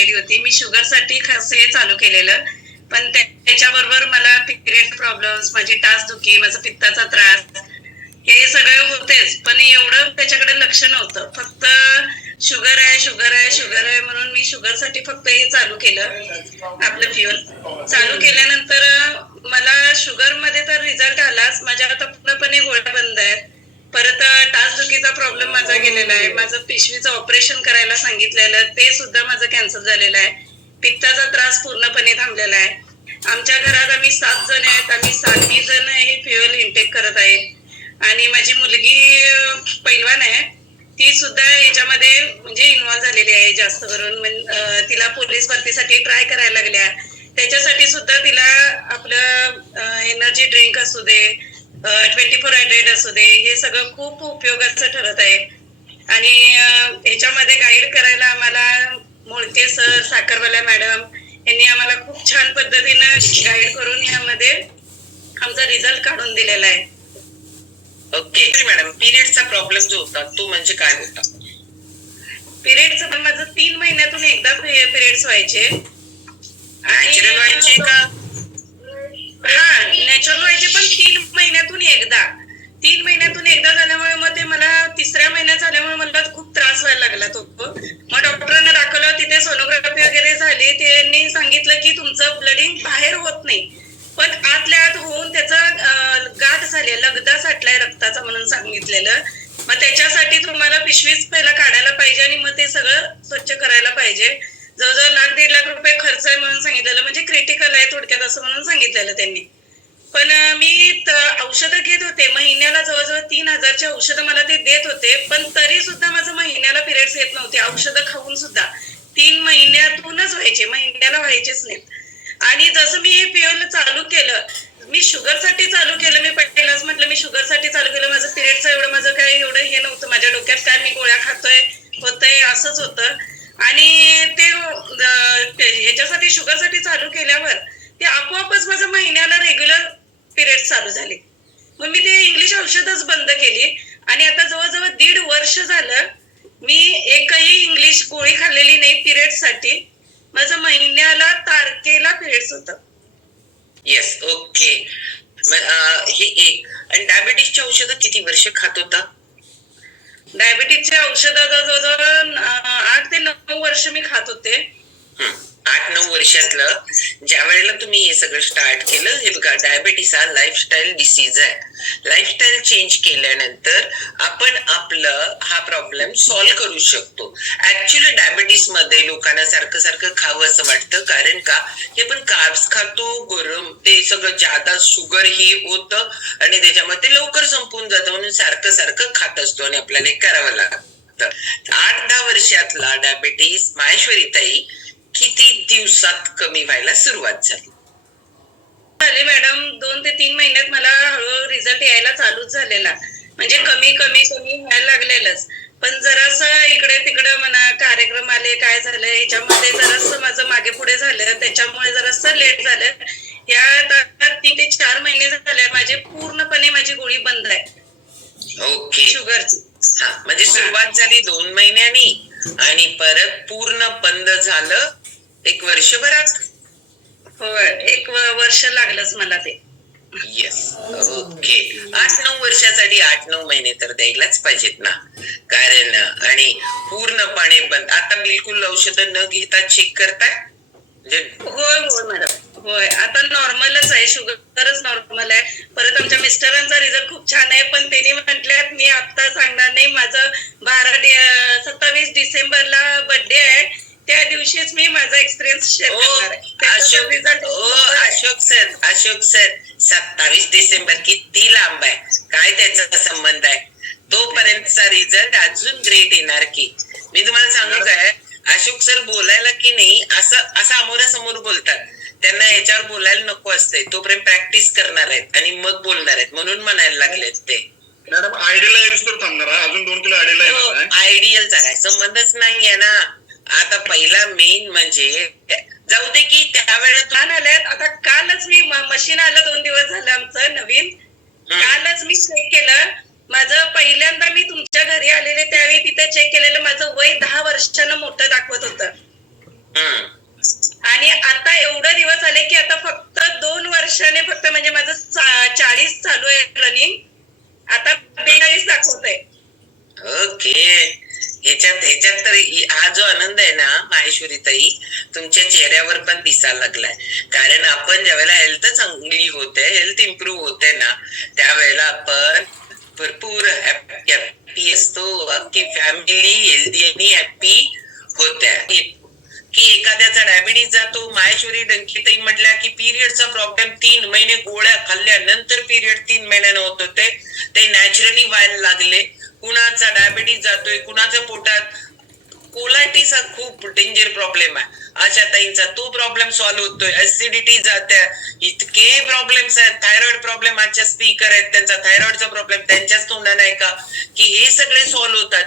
आलेली होती. मी शुगरसाठी खास हे चालू केलेलं. पण त्याच्याबरोबर मला पिरियड प्रॉब्लेम्स माझी टाचदुखी माझा पित्ताचा त्रास हे सगळं होतेच. पण एवढं त्याच्याकडे लक्ष नव्हतं. फक्त शुगर आहे शुगर आहे शुगर आहे म्हणून मी शुगरसाठी फक्त हे चालू केलं. आपलं फ्युअल चालू केल्यानंतर मला शुगरमध्ये तर रिझल्ट आलाच. माझ्या आता पूर्णपणे गोळ्या बंद आहेत परत टाचदुखीचा प्रॉब्लेम माझा गेलेला आहे माझं पिशवीचं ऑपरेशन करायला सांगितलेलं ते सुद्धा माझं कॅन्सल झालेलं आहे. पित्ताचा त्रास पूर्णपणे थांबलेला आहे. आमच्या घरात आम्ही सात जण आहेत. आम्ही सातही जण हे फ्युअल इंटेक करत आहेत. आणि माझी मुलगी पैलवान आहे. ती सुद्धा याच्यामध्ये म्हणजे इन्व्हॉल्व झालेली आहे जास्त करून. तिला पोलीस भरतीसाठी ट्राय करायला लागल्या. त्याच्यासाठी सुद्धा तिला आपलं एनर्जी ड्रिंक असू दे ट्वेंटी फोर हायड्रेट असू दे हे सगळं खूप उपयोगाचं ठरत आहे. आणि याच्यामध्ये गाईड करायला आम्हाला मोळके सर साखरवाल्या मॅडम यांनी आम्हाला खूप छान पद्धतीनं गाईड करून यामध्ये आमचा रिझल्ट काढून दिलेला आहे. ओके मॅडम पिरियडचा प्रॉब्लेम जो होता तो म्हणजे काय होता? पिरियडचं पण माझं तीन महिन्यातून एकदा पिरियड्स व्हायचे. नॅचरल व्हायचे का? हा नॅचरल व्हायचे पण तीन महिन्यातून एकदा. तीन महिन्यातून एकदा झाल्यामुळे मग ते मला तिसऱ्या महिन्यात झाल्यामुळे मला खूप त्रास व्हायला लागला तो. मग डॉक्टरांना दाखवलं तिथे सोनोग्राफी वगैरे झाली. त्यांनी सांगितलं की तुमचं ब्लडिंग बाहेर होत नाही. पण आतल्या आत होऊन त्याचा गाठ झाली लगदा साठलाय रक्ताचा म्हणून सांगितलेलं. मग त्याच्यासाठी तुम्हाला पिशवीच पहिला काढायला पाहिजे आणि मग ते सगळं स्वच्छ करायला पाहिजे. जवळजवळ लाख दीड लाख रुपये खर्च आहे म्हणून सांगितलेलं. म्हणजे क्रिटिकल आहे थोडक्यात असं म्हणून सांगितलेलं त्यांनी. पण मी त- औषधं घेत होते. महिन्याला जवळजवळ तीन हजारची औषधं मला ते देत होते. पण तरी सुद्धा माझं महिन्याला पिरियड्स येत नव्हते. औषधं खाऊन सुद्धा तीन महिन्यातूनच व्हायचे. महिन्याला व्हायचेच नाहीत. आणि जसं मी हे पिओल चालू केलं मी शुगरसाठी चालू केलं मी पहिलाच म्हटलं मी शुगरसाठी चालू केलं. माझं पिरियडचं एवढं माझं काय एवढं हे नव्हतं माझ्या डोक्यात. काय मी गोळ्या खातोय होतंय असंच होतं. आणि ते ह्याच्यासाठी शुगरसाठी चालू केल्यावर ते आपोआपच माझं महिन्याला रेग्युलर पिरियड चालू झाले. मग मी ते इंग्लिश औषधच बंद केली. आणि आता जवळजवळ दीड वर्ष झालं मी एकही इंग्लिश गोळी खाल्लेली नाही पिरियडसाठी. माझं महिन्याला तारखेला पिरियड्स होतं. येस ओके हे एक. आणि डायबिटीसची औषधं किती वर्ष खात होता? डायबिटीजचे औषधं जवळजवळ आठ ते नऊ वर्ष मी खात होते. आठ नऊ वर्षातलं ज्या वेळेला तुम्ही हे सगळं स्टार्ट केलं हे बघा डायबेटीस हा लाईफस्टाईल डिसीज आहे. लाईफस्टाईल चेंज केल्यानंतर आपण आपलं हा प्रॉब्लेम सॉल्व्ह करू शकतो. ऍक्च्युली डायबेटीसमध्ये लोकांना सारखं सारखं खावं असं वाटतं. कारण का? हे पण कार्ब्स खातो गरम ते सगळं जादा शुगर ही होतं आणि त्याच्यामध्ये ते लवकर संपून जातं म्हणून सारखं सारखं खात असतो आणि आपल्याला हे करावं लागतं. आठ दहा वर्षातला डायबेटीस माहेश्वरीताई किती दिवसात कमी व्हायला सुरुवात झाली? झाली मॅडम दोन ते तीन महिन्यात मला हळूहळू रिझल्ट यायला चालूच झालेला. म्हणजे कमी कमी कमी व्हायला लागलेलंच. पण जरासं इकडे तिकडे म्हणा कार्यक्रम आले काय झालं ह्याच्यामध्ये जरासं माझं मागे पुढे झालं त्याच्यामुळे जरासं लेट झालं. या तीन ते चार महिने झाले माझे पूर्णपणे माझी गोळी बंद आहे. ओके. शुगरची हा म्हणजे सुरुवात झाली दोन महिन्यांनी? आणि परत पूर्ण बंद झालं एक वर्षभरात? होय एक वर्ष लागलंच मला ते. येस ओके आठ नऊ वर्षासाठी आठ नऊ महिने तर द्यायलाच पाहिजेत ना. कारण आणि पूर्णपणे बंद. आता बिलकुल औषधं न घेता चेक करताय? म्हणजे होय होय मॅडम होय आता नॉर्मलच आहे शुगरच नॉर्मल आहे. परत आमच्या मिस्टरांचा रिझल्ट खूप छान आहे पण त्यांनी म्हटल्यात मी आता सांगणार नाही माझं बारा डि- सत्तावीस डिसेंबरला बर्थडे आहे. त्या दिवशीच मी माझा एक्सपिरियन्स शेअर करणार आहे. अशोक. अशोक सर अशोक सर सत्तावीस डिसेंबर किती लांब आहे? काय त्याचा संबंध आहे? तोपर्यंतचा रिझल्ट अजून ग्रेट येणार की. मी तुम्हाला सांगू काय अशोक सर बोलायला की नाही असं असं अमोरासमोर बोलतात. त्यांना याच्यावर बोलायला नको असते तोपर्यंत प्रॅक्टिस करणार आहेत आणि मग बोलणार आहेत. म्हणून म्हणायला लागलेत ते. मॅडम आयडियाला तर थांबणार आहे अजून दोन किलो आयडियाला आहे काय? संबंधच नाहीये ना. आता पहिला मेन म्हणजे जाऊ दे की त्यावेळेला छान आल्यात. आता कालच मी मशीन आलं दोन दिवस झालं आमचं नवीन. कालच मी चेक केलं. माझं पहिल्यांदा मी तुमच्या घरी आलेले त्यावेळी तिथे चेक केलेलं. माझं वय दहा वर्षानं मोठं दाखवत होतं. इतकं दिवस आले की आता फक्त दोन वर्षाने फक्त म्हणजे माझं चाळीस चालू आहे रनिंग आता बेचाळीस आहे ओके. ह्याच्यात ह्याच्यात तर हा जो आनंद आहे ना माहेश्वरी ताई तुमच्या चेहऱ्यावर पण दिसायला लागलाय. कारण आपण ज्यावेळेला हेल्थ चांगली होते हेल्थ इम्प्रूव्ह होते ना त्यावेळेला आपण भरपूर हॅपी असतो. अख्खी फॅमिली हेल्दी आणि हॅपी होत्या. की एखाद्याचा डायबिटीज जातो माहेश्वरी डंकीताई म्हटल्या की पिरियडचा प्रॉब्लेम तीन महिने गोळ्या खाल्ल्यानंतर पिरियड तीन महिन्यानं होत होते. ते नॅचरली व्हायला लागले. कुणाचा डायबिटीज जातोय कुणाच्या पोटात कोलायटीस हा खूप डेंजर प्रॉब्लेम आहे. अशा ताईंचा तो प्रॉब्लेम सॉल्व्ह होतोय. ऍसिडिटी जात्या. इतके प्रॉब्लेम्स आहेत. थायरॉइड प्रॉब्लेम आजच्या स्पीकर आहेत. त्यांचा थायरॉइडचा प्रॉब्लेम त्यांच्याच तोंडाने आहे का? की हे सगळे सॉल्व्ह होतात.